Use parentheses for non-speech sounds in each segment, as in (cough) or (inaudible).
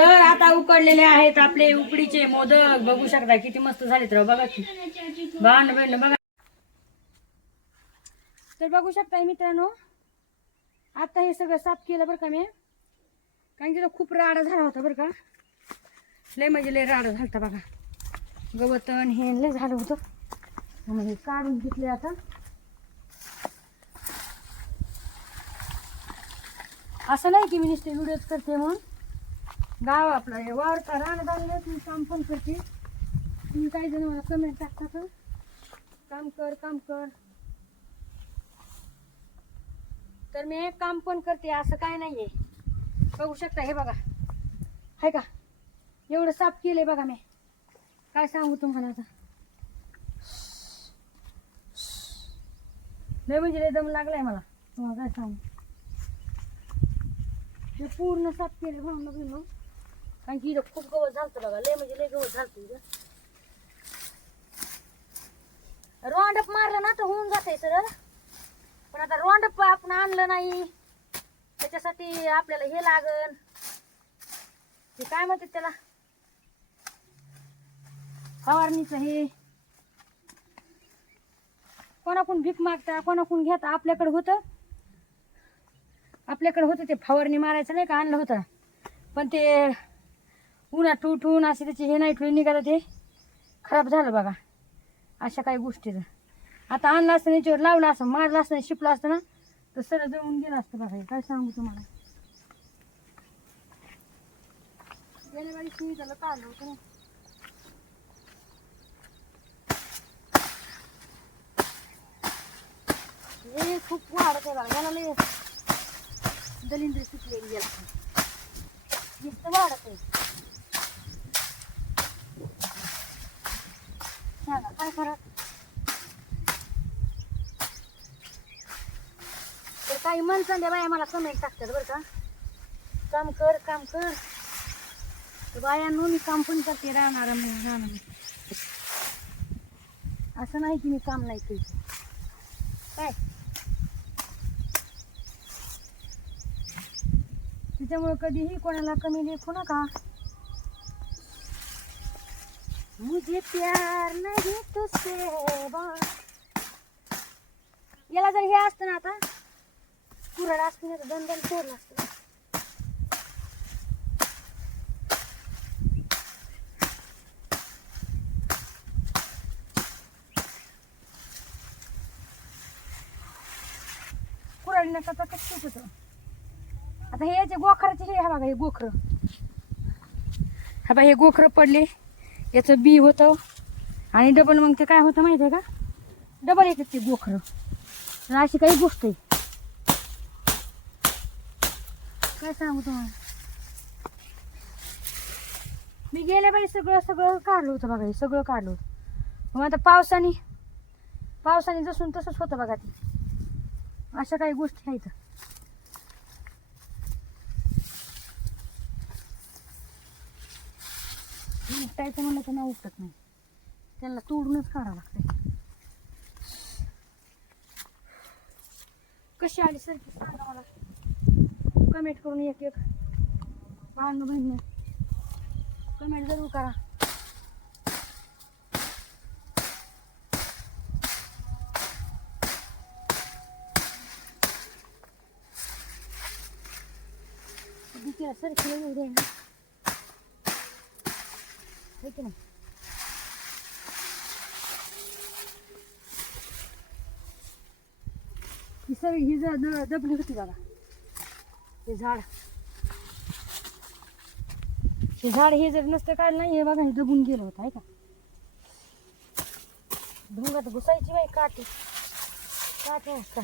तर आता उकडलेले आहेत आपले उकडीचे मोदक. बघू शकता किती मस्त झालेत राव. बघा की. भांड बहिण बघा. तर बघू शकता मित्रांनो आता हे सगळं साफ केलं बरं का मी. कारण की तो खूप राडा झाला होता बरं का. लय म्हणजे लय राडा होता बघा. गवतण हे लय झालं होतं. म्हणजे काढून घेतले आता. असं नाही की मी नुसते व्हिडिओज करते म्हणून. गाव आपलं हे वावरता रानधान्य तुम्ही काम पण करते. तुम्ही काही जण मला कमेंट टाकता का? काम कर काम कर. तर मी एक काम पण करते असं काय नाहीये. बघू शकता हे बघा. आहे का? एवढं साफ केलंय बघा मी. काय सांगू तुम्हाला आता? नाही म्हणजे दम लागलाय मला. तुम्हाला काय सांगू? हे पूर्ण साफ केले भावना मग कारण की इथं खूप गवत झालतं बघा. लय म्हणजे लय गवत झालतं इथं. रोंडप मारलं ना तर होऊन जाते सर पण आता रोंडप आपण आणलं नाही. त्याच्यासाठी आपल्याला हे लागन. ते काय म्हणतात त्याला? फवारणीचं हे. कोणाकडून भीक मागता कोणाकडून घेता? आपल्याकडे होतं. आपल्याकडे होतं ते फवारणी मारायचं नाही का? आणलं होतं. पण ते उन्हात ठुठून असे त्याचे हे नाही ठुळे निघाला ते. खराब झालं बघा. अशा काही गोष्टीचं आता आणलं असतं याच्यावर लावलं असं मारलं असतं शिपलं असतं ना तर सरळ जळून गेलं असतं बघा हे. काय सांगू तुम्हाला? गेल्या वेळी काढलं होतं ना. हे खूप वाढत आहे बघा. याला लय दलिंद्र सुटलेली गेला वाढत आहे सांगा काय करा तर मन माणसांच्या बाया मला कमेंट टाकतात बरं का. काम कर काम कर. तर बायांनो मी काम पण करते राहणार राहणार असं नाही की मी काम नाही करते. काय? त्याच्यामुळे कधीही कोणाला कमी लेखू नका. मुझे प्यार नाही तुझसे याला जर हे असतं ना आता कुराड असते ना दोन दोन तोडलं असतं. कुराड नका तर कसं होतं आता हे याचे गोखराचे हे हा बघा हे गोखर. हा बा हे गोखर पडले. याचं बी होतं. आणि डबल मग ते काय होतं माहिती आहे का? डबल येतात ते गोखर. अशी काही गोष्ट आहे. काय सांगू तुम्हाला? मी गेल्या बाई सगळं सगळं काढलं होतं बघा हे सगळं काढलं होतं. मग आता पावसाने पावसाने जसून तसंच होतं बघा ते. अशा काही गोष्टी आहेत. उपटायचं म्हणलं तर नाही उपटत नाही. त्याला तोडूनच काढावं लागतंय. कशी आली सर सांगा मला. कमेंट करून एक एक बांधू बहिणी कमेंट जरूर करा. सर खेळ दे ना. है नाही? ही सर ही ज- दबली होती बघा. हे झाड. हे झाड हे जर नसतं काढलं नाही हे बघा हे दबून गेलं होतं आहे का? ढुंगात घुसायची बाई काटे काटे असता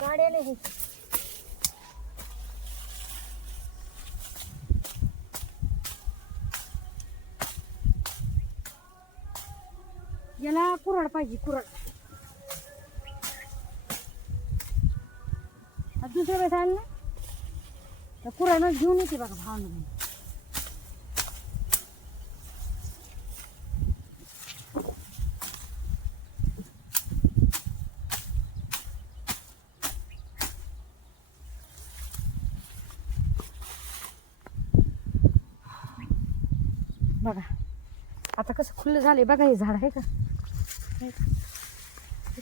काढ्याले हे. याला कुराड पाहिजे कुराड आता दुसऱ्या वेळेस ना तर कुराडच घेऊन येते बघा भावानं. बघा आता कसं खुल्लं झालंय बघा हे झाड आहे का?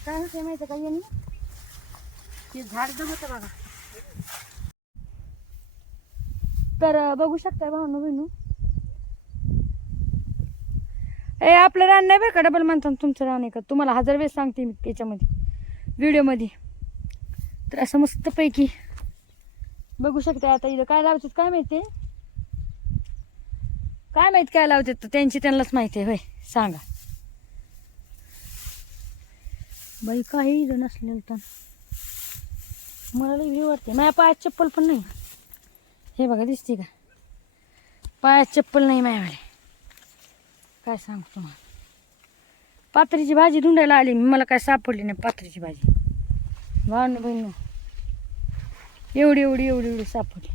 काय होतं माहिती का यांनी? हे झाड जमत बघा. तर बघू शकताय भावनो बहिणू. ए आपलं रान नाही बरं का? डबल म्हणतात तुमचं रान आहे का? तुम्हाला हजार वेळेस सांगते मी याच्यामध्ये व्हिडिओमध्ये. तर असं मस्तपैकी बघू शकता आता इथं काय लावतात काय माहिती काय माहीत काय लावतात तर त्यांची त्यांनाच माहिती आहे होय. सांगा. बाई काही इथं नसलेलं तर. मला लई वाटते. माझ्या पायात चप्पल पण नाही. हे बघा दिसते का? पायात चप्पल नाही माझ्यावाले काय सांगतो तुम्हाला? पात्रीची भाजी धुंडायला आली मी मला काय सापडली नाही पात्रीची भाजी. भावनं बहिण एवढी एवढी एवढी एवढी सापडली.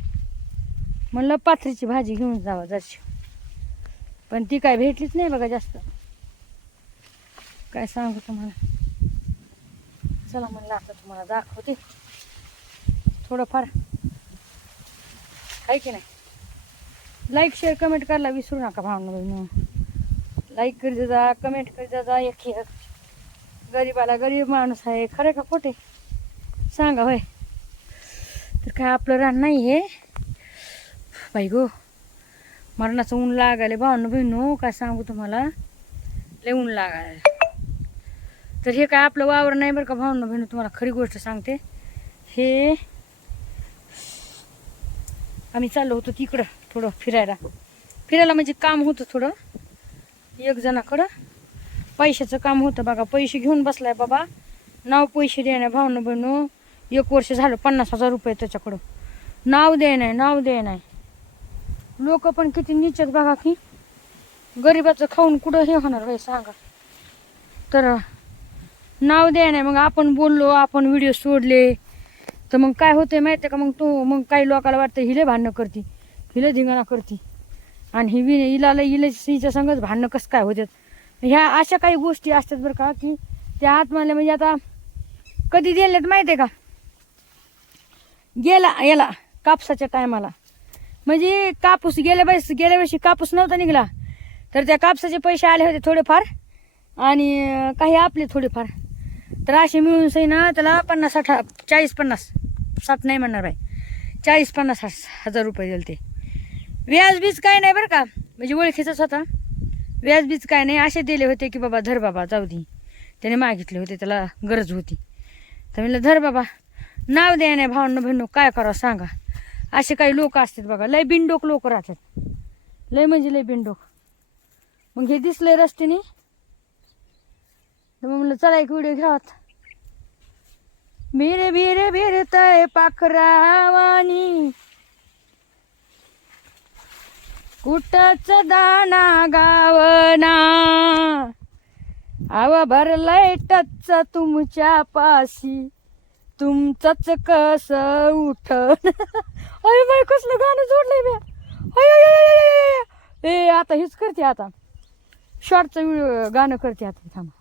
म्हणलं पात्रीची भाजी घेऊन जावा जरशी पण ती काय भेटलीच नाही बघा जास्त. काय सांगू तुम्हाला? चला म्हणलं आता तुम्हाला दाखवते. थोडंफार आहे की नाही? लाईक शेअर कमेंट करायला विसरू नका भावना बहिण. लाईक करीत जा कमेंट करीत जा एक एक. गरीबाला गरीब माणूस आहे खरे का खोटे? सांगा होय. तर काय आपलं रान नाही हे? बाई गो मरणाचं ऊन लागायला भावनं बहिणू हो, काय सांगू तुम्हाला? लय ऊन लागायला तर हे काय आपलं वावर नाही बरं का भावनं बहिणू तुम्हाला खरी गोष्ट सांगते. हे आम्ही चाललो होतो तिकडं थोडं फिरायला. फिरायला म्हणजे काम होतं थोडं. एक जणाकडं. पैशाचं काम होतं बघा. पैसे घेऊन बसलाय बाबा. नाव पैसे द्या नाही भावनं बहिणू. एक वर्ष झालं पन्नास हजार रुपये त्याच्याकडं. नाव दे नाही नाव दे नाही लोक पण किती निचत बघा की. गरिबाचं खाऊन कुठं हे होणार होय सांगा. तर नाव द्या नाही मग आपण बोललो आपण व्हिडिओ सोडले. तर मग काय होते माहिती आहे का? मग तू मग काही लोकाला वाटतं हिले भांडणं करते हिले धिंगाणा करते. आणि ही वि हिला हिला हिच्या संगच भांडणं कसं काय होतात ह्या अशा काही गोष्टी असतात बरं का की त्या आत्माला म्हणजे आता कधी दिलेत माहिती आहे का? गेला याला कापसाच्या टायमाला. म्हणजे कापूस गेल्या वेळेस गेल्या वर्षी कापूस नव्हता निघाला. तर त्या कापसाचे पैसे आले होते थोडेफार. आणि काही आपले थोडेफार. तर असे मिळून सही ना त्याला पन्नास साठ चाळीस पन्नास. साठ नाही म्हणणार बाई. चाळीस पन्नास हजार रुपये दिले ते. व्याजबीज काय नाही बरं का? म्हणजे ओळखीचाच होता. व्याज बीज काय नाही असे दिले होते की बाबा धर बाबा जाऊ दे. त्याने मागितले होते त्याला गरज होती. तर म्हणलं धर बाबा नाव द्या नाही भावनं बहिणं काय करावं सांगा. असे काही लोक असतात बघा लय बिंडोक लोक राहतात. लय म्हणजे लय बिंडोक मग हे दिसलंय रस्त्याने. तर मग म्हणलं चला एक व्हिडिओ घ्यावात. भिरे भिरे भिरतय पाखरावानी. कुठच दाना गावना. आव भरलय टच तुमच्या पाशी. तुमचंच कस उठ (laughs) अरे बाय कसलं गाणं जोडलंय मी अय, ए आता हेच करते आता. शॉर्टचं व्हिडिओ गाणं करते आता थांबा.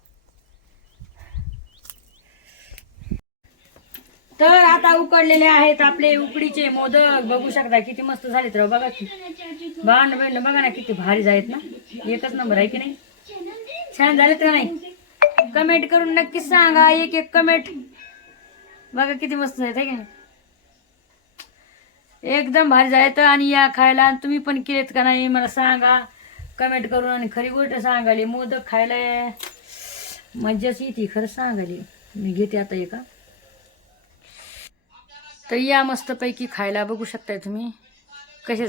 तर आता उकडलेले आहेत आपले उकडीचे मोदक. बघू शकता किती मस्त झालेत राव. बघा की. बाण बहिण बघा ना किती भारी झालेत ना. एकच नंबर आहे की नाही? छान झालेत का नाही? कमेंट करून नक्कीच सांगा. एक एक कमेंट. बघा किती मस्त झालेत आहे की नाही? एकदम भारी झालेत आणि या खायला. आणि तुम्ही पण केलेत का नाही मला सांगा. कमेंट करून आणि खरी गोष्ट सांगाली. मोदक खायला. मज्जाच येते खरं सांगाली. मी घेते आता एका तर या मस्तपैकी खायला बघू शकताय तुम्ही. कसे